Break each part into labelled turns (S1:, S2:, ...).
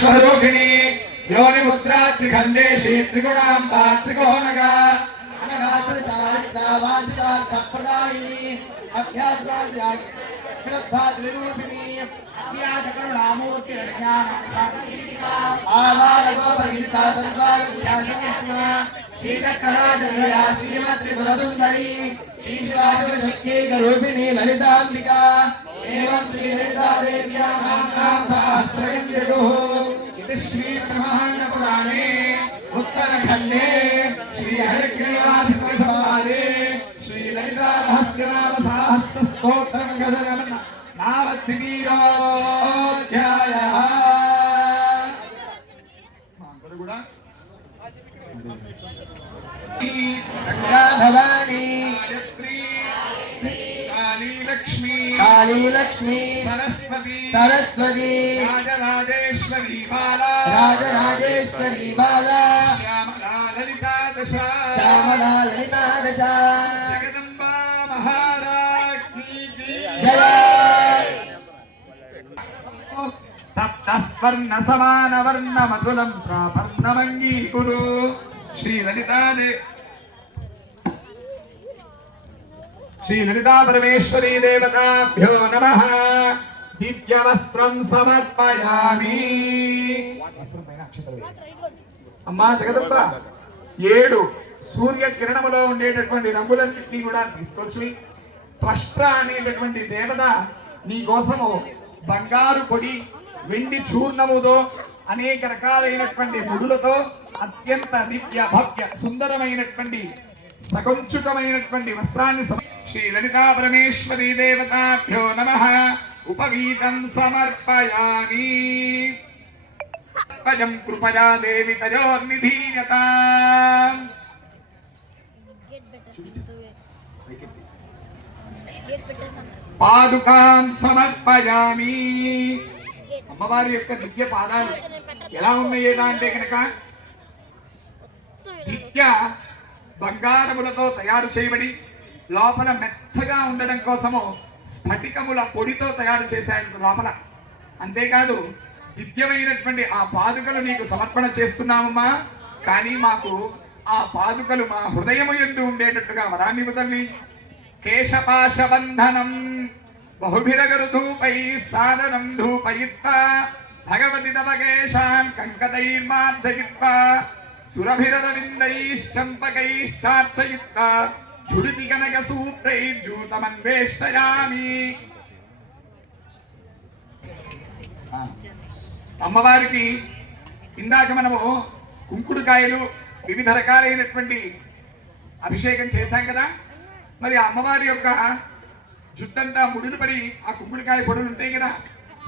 S1: స్వరూపిణి యోని ముద్రా త్రిఖండేశి త్రిగుణాంబా త్రికోణగా
S2: రూపిణి లలితాంబికా ఏం శ్రీ లలితాదేవ్యా సహస్రయం
S1: శ్రీ బ్రహ్మాండ పురాణే ఉత్తరఖండే एवं श्रीललितादेव्याः सहस्रेन्द्रियोः श्रीब्रह्माण्डपुराणे उत्तरखण्डे श्रीहरिग्रीवासरे
S2: श्रीललितासहस्रनामसहस्रस्तोत्रं गदनम्
S1: नावद्वितीयोऽध्याय కాళీ లక్ష్మీ సరస్వతి
S2: సరస్వతి
S1: రాజరాజేశ్వరి బాలా
S2: రాజరాజేశ్వరి బాలా
S1: శ్యామలా లలితా దశ
S2: శ్యామలా లలితా దశ
S1: జగదంబా మహారాజ్ఞీ కీ
S2: జయ
S1: తప్తస్వర్ణ సమాన వర్ణ మధులం ప్రాపర్ణమంగీకురు. శ్రీ లలితాదే శ్రీ లలితా పరమేశ్వరీ దేవతాభ్యో నమ దివ్య వస్త్రం సమర్పయామి అమ్మా జగదంబ ఏడు సూర్య కిరణములో ఉండేటటువంటి రంగులన్నింటినీ కూడా తీసుకొచ్చి త్వష్ట అనేటటువంటి దేవత నీ కోసము బంగారు పొడి వెండి చూర్ణముతో అనేక రకాలైనటువంటి ముడులతో అత్యంత దివ్య భవ్య సుందరమైనటువంటి సగంచుకమైనటువంటి వస్త్రాన్ని సమ- శ్రీ లలితా పరమేశ్వరీ దేవతాభ్యో నమ ఉపవీతం సమర్పయామి పజం కృపయా దేవి తయోర్నిధీయత పాదుకాం సమర్పయామి అమ్మవారి యొక్క దివ్య పాదాలు ఎలా ఉన్నాయేదా అంటే కనుక? దివ్య బంగారములతో తయారు చేయబడి లోపల మెత్తగా ఉండడం కోసము స్ఫటికముల పొడితో తయారు చేశాడు లోపల. అంతేకాదు దివ్యమైనటువంటి ఆ పాదుకలు నీకు సమర్పణ చేస్తున్నామమ్మా. కానీ మాకు ఆ పాదుకలు మా హృదయము ఎందు ఉండేటట్టుగా వరాన్ని తల్లి కేశపాశబంధనం బహుభిరగరు ధూపై సాధనం ధూపయిత్వ భగవతి తమకేశాన్ కంకతైర్మార్జయిత్వ సురభిరదవిందైశ్చంపకైశ్చార్చయిత్వ ఝుడితి కనక సూత్రైర్జూతమన్వేషయామి అమ్మవారికి ఇందాక మనము కుంకుడుకాయలు వివిధ రకాలైనటువంటి అభిషేకం చేశాం కదా? మరి అమ్మవారి యొక్క జుట్టంతా ముడులు పడి ఆ కుంకుడుకాయ పొడులు ఉంటాయి కదా?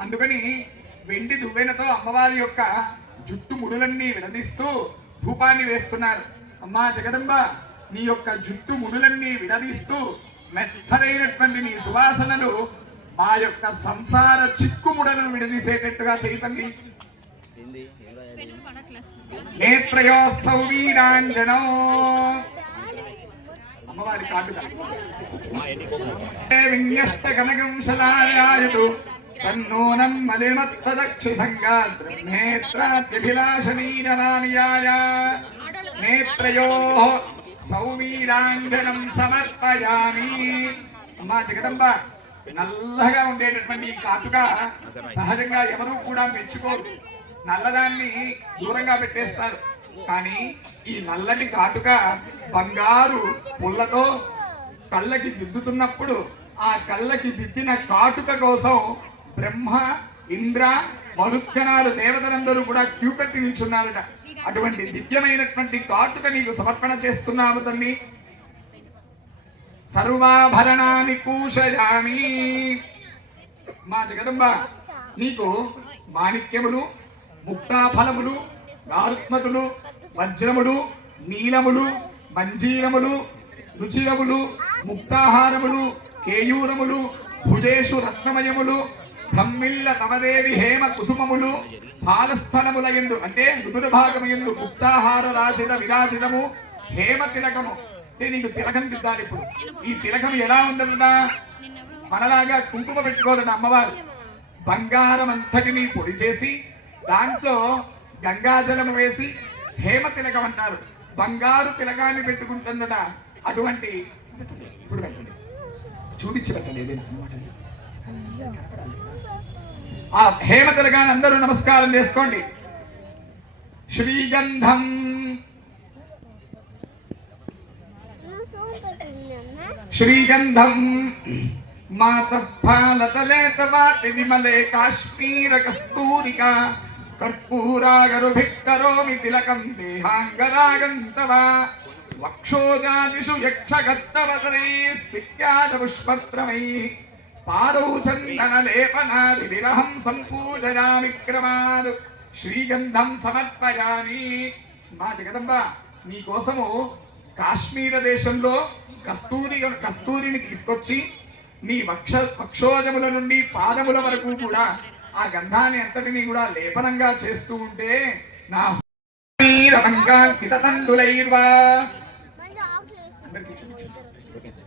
S1: అందుకని వెండి దువ్వెనతో అమ్మవారి యొక్క జుట్టు ముడులన్నీ విడదీస్తూ ధూపాన్ని వేస్తున్నారు. అమ్మా జగదంబ నీ యొక్క జుట్టు ముడులన్నీ విడదీస్తూ మెత్తనైనటువంటి నీ సువాసనలు మా యొక్క సంసార చిక్కుముడలను విడదీసేటట్టుగా చేయతండి నేత్రయో సౌవీరాంజనో అమ్మవారి కాటుక. విన్యస్త కనకం శలాయాయుడు తన్నోనం మలిమత్తదక్షి సంగాత్రం నేత్రాభిలాషమీరమానియాయ నేత్రయో సౌవీరాంజనం సమర్పయామి. అమ్మా జగదంబ నల్లగా ఉండేటటువంటి ఈ కాటుక సహజంగా ఎవరూ కూడా మెచ్చుకోరు. నల్లదాన్ని దూరంగా పెట్టేస్తారు. కానీ ఈ నల్లటి కాటుక బంగారు పుల్లతో కళ్ళకి దిద్దుతున్నప్పుడు ఆ కళ్ళకి దిద్దిన కాటుక కోసం బ్రహ్మ ఇంద్ర మరుక్షణాలు దేవతలందరూ కూడా క్యూ కట్టి నిల్చున్నారట. అటువంటి దివ్యమైనటువంటి కాటుక నీకు సమర్పణ చేస్తున్నాము తల్లి. సర్వాభరణాన్ని కూషయాని మా జగదంబ నీకు మాణిక్యములు ముక్తాఫలములు నారుత్మతులు వజ్రములు నీలములు మంజీరములు రుచిరములు ముక్తాహారములు కేయూరములు భుజేషు రత్నమయములు తమ్మిళ్ళ తమదేవి హేమ కుసుమములు పాలస్థలముల ఎందు అంటే మృదుల భాగము ఎందు గుప్తాహార రాజిత విరాజితము హేమ తిలకము. అంటే నీకు తిలకం దిద్దాలి ఇప్పుడు. ఈ తిలకం ఎలా ఉండదుదా మనలాగా కుంకుమ పెట్టుకోదట అమ్మవారు. బంగారం అంతటినీ పొడి చేసి దాంట్లో గంగాజలం వేసి హేమ తిలకం అంటారు. బంగారు తిలకాన్ని పెట్టుకుంటుందట అటువంటి ఇప్పుడు పెట్టండి. చూపించి పెట్టండి ఏదైనా అనమాట ఆ హేమతలు కానీ అందరూ నమస్కారం చేసుకోండి. శ్రీగంధం. శ్రీగంధం. మాతఫాలతలేతవాతి విమలే కాశ్మీర కస్తూరిక కర్పూరాగరుభిః కరోమి తిలకం దేహాంగరాగంతవ. వక్షోజాదిషు యక్షగత్తవతరై సిక్యాద పుష్పత్రమై పాదౌ చందన లేపనాది విరహం సంపూజయామి క్రమాద్ శ్రీగంధం సమర్పయామి. మా జగదంబ నీ కోసము కాశ్మీర దేశంలో కస్తూరి కస్తూరిని తీసుకొచ్చి నీ వక్ష వక్షోజముల నుండి పాదముల వరకు కూడా ఆ గంధాన్ని అంతటిని కూడా లేపనంగా చేస్తూ ఉంటే నా తండులైర్వా అందరికీ చూపించు.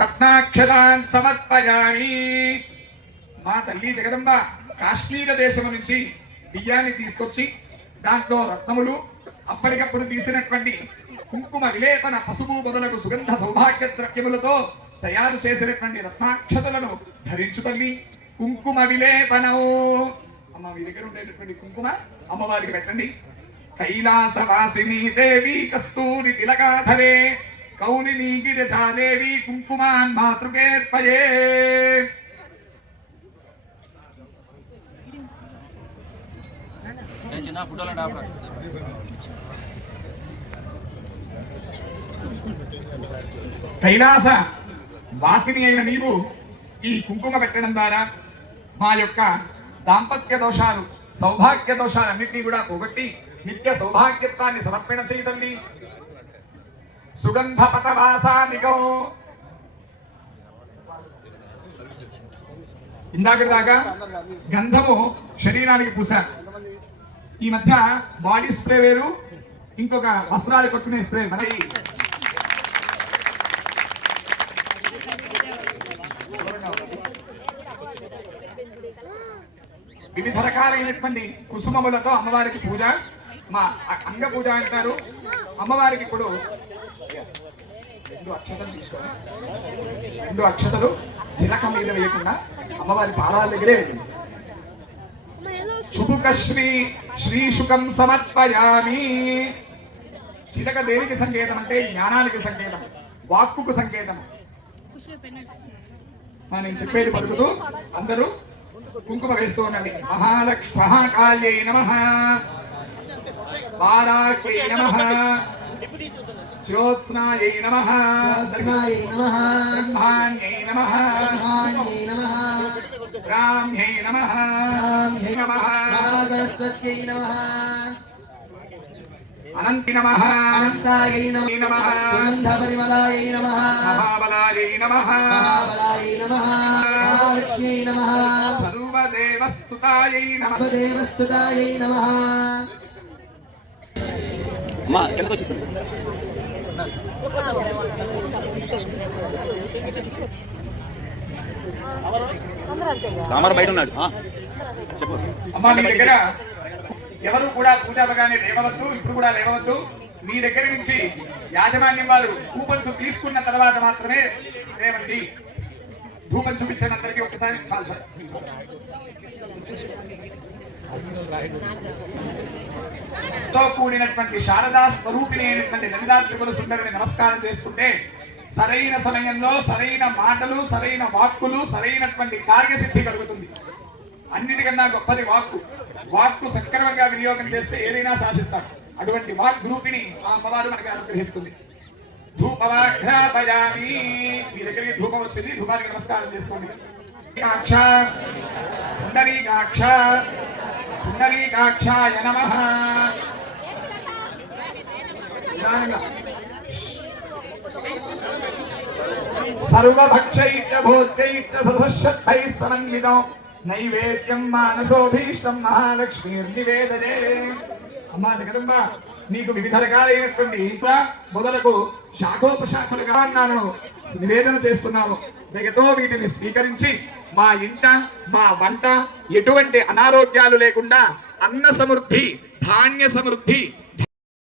S1: రత్నాక్షరాన్ సమర్పయామి. మా తల్లి జగదంబ కాశ్మీర దేశం నుంచి బియ్యాన్ని తీసుకొచ్చి దాంట్లో రత్నములు అప్పటికప్పుడు తీసినటువంటి కుంకుమ విలేపన పసుపు మొదలకు సుగంధ సౌభాగ్య ద్రవ్యములతో తయారు చేసినటువంటి రత్నాక్షతలను ధరించు తల్లి. కుంకుమ విలేపనవు అమ్మ మీ దగ్గర ఉండేటటువంటి కుంకుమ అమ్మవారికి పెట్టండి. కైలాసవాసిని దేవి కస్తూరి తిలకాధరే. కుంకుమాన్ మాతృకేర్పయే
S3: నేను చిన్న ఫోటోలు డాక్టర్
S1: కైలాస వాసిని అయిన నీవు ఈ కుంకుమ పెట్టడం ద్వారా మా యొక్క దాంపత్య దోషాలు సౌభాగ్య దోషాలన్నింటినీ కూడా పోగొట్టి నిత్య సౌభాగ్యత్వాన్ని సమర్పణ చేయదండి సుగంధ పటవాసానికో ఇందాక దాకా గంధము శరీరానికి పూసారు ఈ మధ్య బాడీ స్ప్రే వేరు ఇంకొక వస్త్రాలు కొట్టుకునే స్ప్రే మరి. వివిధ రకాలైనటువంటి కుసుమములతో అమ్మవారికి పూజ. మా అంగ పూజ అంటారు. అమ్మవారికి ఇప్పుడు రెండు అక్షతలు తీసుకోండి రెండు అక్షతలు చిలక మీద వేయకుండా అమ్మవారి పాదాల దగ్గరే వెళ్ళింది చుబుక శ్రీ శ్రీశుకం సమర్పయామి. చిలక దేనికి సంకేతం అంటే జ్ఞానానికి సంకేతం వాక్కుకు సంకేతం. నేను చెప్పేది పలుకుతూ అందరూ కుంకుమ వేస్తూ ఉండండి. మహాలక్ష్మ మహాకాళ్యై నమ. వారాక్యై నమ. జ్యోత్స్నాయై నమ.
S2: జ్యోత్స్నాయై నమః.
S1: బ్రహ్మాణ్యై నమ.
S2: బ్రహ్మాణ్యై నమః.
S1: రామ్యై నమ.
S2: రామ్యై
S1: నమ.
S2: మహాసరస్వత్యై నమః.
S1: అనంతి నమ.
S2: అనంతాయై నమః.
S1: నమ.
S2: సుగంధపరిమళాయై నమః.
S1: మహాబలాయై నమ.
S2: మహాబలాయై నమః. మహాలక్ష్మ్యై నమః.
S1: సర్వదేవస్తుతాయై నమ.
S2: దేవస్తుతాయై నమః.
S3: అమ్మా కిందకు వచ్చేసింది రామారావు బయట ఉన్నాడు. చెప్పు.
S1: అమ్మా మీ దగ్గర ఎవరు కూడా పూజాపగానే లేవవద్దు ఇప్పుడు కూడా లేవవద్దు. మీ దగ్గర నుంచి యాజమాన్యం వారు కూపన్స్ తీసుకున్న తర్వాత మాత్రమే లేవండి. ధూపం చూపించినందరికీ ఒకసారి చాలా చాలు. తో కూడినటువంటి శారదా స్వరూపిణి అయినటువంటి లలితా సుందరిని నమస్కారం చేసుకుంటే సరైన సమయంలో సరైన మాటలు సరైన వాక్కులు సరైనటువంటి కార్యసిద్ధి కలుగుతుంది. అన్నిటికన్నా గొప్పది వాక్కు. వాక్కు సక్రమంగా వినియోగం చేస్తే ఏదైనా సాధిస్తాం. అటువంటి వాక్ గ్రూపిని ఆ అమ్మవారు మనకి అనుగ్రహిస్తుంది. ధూపవాఘ్రాపయామి. మీ దగ్గరికి ధూపం వచ్చింది ధూపానికి నమస్కారం చేసుకోండి. కాక్ష. పుండరీకాక్ష పుండరీకాక్షాయ నమ. నిదానంగా సర్వభక్షైత్య సమన్వితం నైవేద్యం మానసోభీష్టం మహాలక్ష్మీర్నివేదనే. అమ్మా జగదంబ నీకు వివిధ రకాలైనటువంటి ఇంకా మొదలకు శాఖోపశాఖలుగా అన్నాను. నివేదన చేస్తున్నాము. మిగతా వీటిని స్వీకరించి మా ఇంట మా వంట ఎటువంటి అనారోగ్యాలు లేకుండా అన్న సమృద్ధి ధాన్య సమృద్ధి